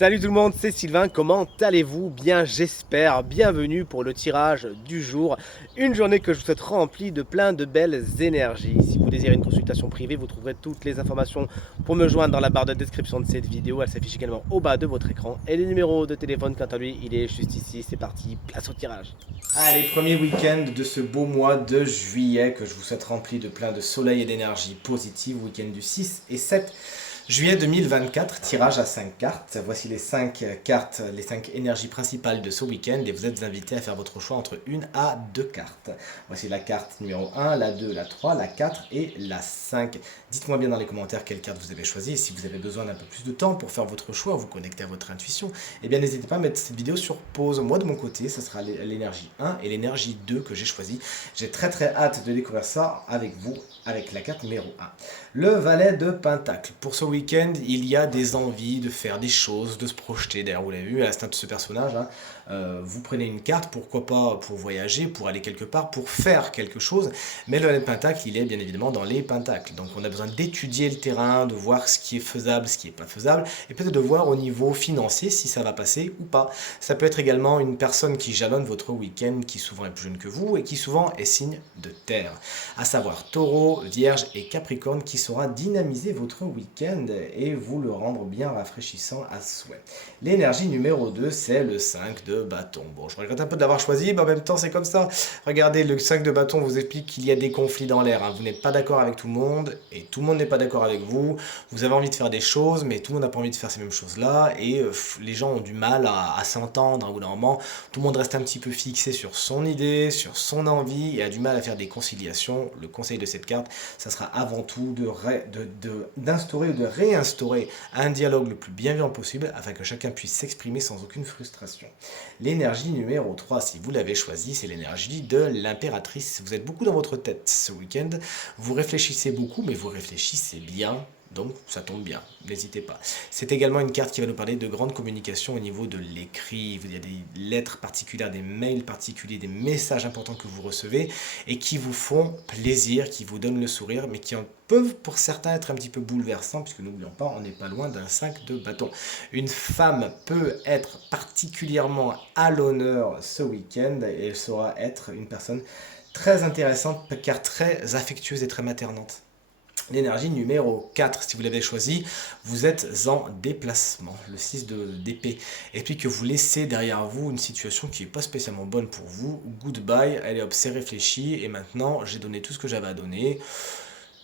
Salut tout le monde, c'est Sylvain, comment allez-vous? Bien j'espère, bienvenue pour le tirage du jour. Une journée que je vous souhaite remplie de plein de belles énergies. Si vous désirez une consultation privée, vous trouverez toutes les informations pour me joindre dans la barre de description de cette vidéo. Elle s'affiche également au bas de votre écran. Et le numéro de téléphone, quant à lui, il est juste ici. C'est parti, place au tirage. Allez, premier week-end de ce beau mois de juillet que je vous souhaite rempli de plein de soleil et d'énergie positive. Week-end du 6 et 7 juillet 2024, tirage à 5 cartes. Voici les 5 cartes, les 5 énergies principales de ce week-end et vous êtes invités à faire votre choix entre une à deux cartes. Voici la carte numéro 1, la 2, la 3, la 4 et la 5. Dites-moi bien dans les commentaires quelle carte vous avez choisi et si vous avez besoin d'un peu plus de temps pour faire votre choix, vous connecter à votre intuition, eh bien n'hésitez pas à mettre cette vidéo sur pause. Moi de mon côté, ça sera l'énergie 1 et l'énergie 2 que j'ai choisi. J'ai très hâte de découvrir ça avec vous, avec la carte numéro 1. Le valet de Pentacle. Pour ce week-end, il y a des envies de faire des choses, de se projeter. D'ailleurs, vous l'avez vu à l'instant de ce personnage, hein, vous prenez une carte, pourquoi pas pour voyager, pour aller quelque part, pour faire quelque chose. Mais le valet de Pentacle, il est bien évidemment dans les Pentacles. Donc on a besoin d'étudier le terrain, de voir ce qui est faisable, ce qui n'est pas faisable, et peut-être de voir au niveau financier si ça va passer ou pas. Ça peut être également une personne qui jalonne votre week-end, qui souvent est plus jeune que vous, et qui souvent est signe de terre. À savoir Taureau, Vierge et Capricorne, qui saura dynamiser votre week-end et vous le rendre bien rafraîchissant à souhait. L'énergie numéro 2, c'est le 5 de bâton. Bon, je regrette un peu de l'avoir choisi, mais en même temps, c'est comme ça. Regardez, le 5 de bâton vous explique qu'il y a des conflits dans l'air. Hein. Vous n'êtes pas d'accord avec tout le monde, et tout le monde n'est pas d'accord avec vous. Vous avez envie de faire des choses, mais tout le monde n'a pas envie de faire ces mêmes choses-là, et les gens ont du mal à s'entendre. Au bout d'un moment, tout le monde reste un petit peu fixé sur son idée, sur son envie, et a du mal à faire des conciliations. Le conseil de cette carte, ça sera avant tout d'instaurer ou de réinstaurer un dialogue le plus bienveillant possible afin que chacun puisse s'exprimer sans aucune frustration. L'énergie numéro 3, si vous l'avez choisi, c'est l'énergie de l'impératrice. Vous êtes beaucoup dans votre tête ce week-end, vous réfléchissez beaucoup, mais vous réfléchissez bien. Donc ça tombe bien, n'hésitez pas. C'est également une carte qui va nous parler de grande communication au niveau de l'écrit. Il y a des lettres particulières, des mails particuliers, des messages importants que vous recevez et qui vous font plaisir, qui vous donnent le sourire, mais qui en peuvent pour certains être un petit peu bouleversants, puisque n'oublions pas, on n'est pas loin d'un 5 de bâton. Une femme peut être particulièrement à l'honneur ce week-end et elle saura être une personne très intéressante car très affectueuse et très maternante. L'énergie numéro 4, si vous l'avez choisi, vous êtes en déplacement. Le 6 d'épée explique que vous laissez derrière vous une situation qui n'est pas spécialement bonne pour vous. Goodbye, allez hop, c'est réfléchi et maintenant j'ai donné tout ce que j'avais à donner.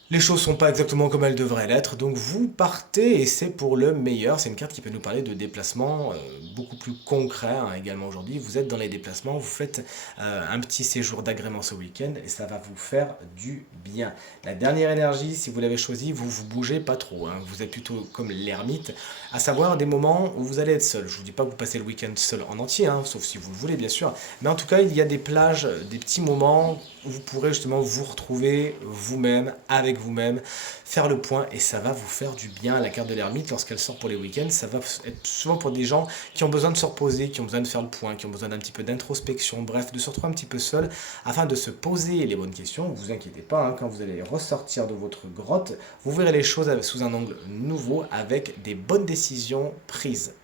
Les choses sont pas exactement comme elles devraient l'être, donc vous partez et c'est pour le meilleur. C'est une carte qui peut nous parler de déplacements beaucoup plus concrets hein, également aujourd'hui. Vous êtes dans les déplacements, vous faites un petit séjour d'agrément ce week-end et ça va vous faire du bien. La dernière énergie, si vous l'avez choisi, vous bougez pas trop. Hein. Vous êtes plutôt comme l'ermite, à savoir des moments où vous allez être seul. Je vous dis pas que vous passez le week-end seul en entier, hein, sauf si vous le voulez bien sûr. Mais en tout cas, il y a des plages, des petits moments où vous pourrez justement vous retrouver vous-même, avec vous-même, faire le point et ça va vous faire du bien. La carte de l'ermite, lorsqu'elle sort pour les week-ends, ça va être souvent pour des gens qui ont besoin de se reposer, qui ont besoin de faire le point, qui ont besoin d'un petit peu d'introspection, bref, de se retrouver un petit peu seul afin de se poser les bonnes questions. Ne vous inquiétez pas, hein, quand vous allez ressortir de votre grotte, vous verrez les choses sous un angle nouveau avec des bonnes décisions prises.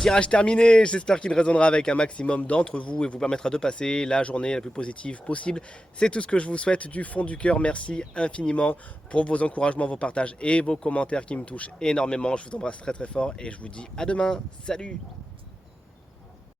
Tirage terminé, j'espère qu'il résonnera avec un maximum d'entre vous et vous permettra de passer la journée la plus positive possible. C'est tout ce que je vous souhaite du fond du cœur. Merci infiniment pour vos encouragements, vos partages et vos commentaires qui me touchent énormément. Je vous embrasse très fort et je vous dis à demain. Salut!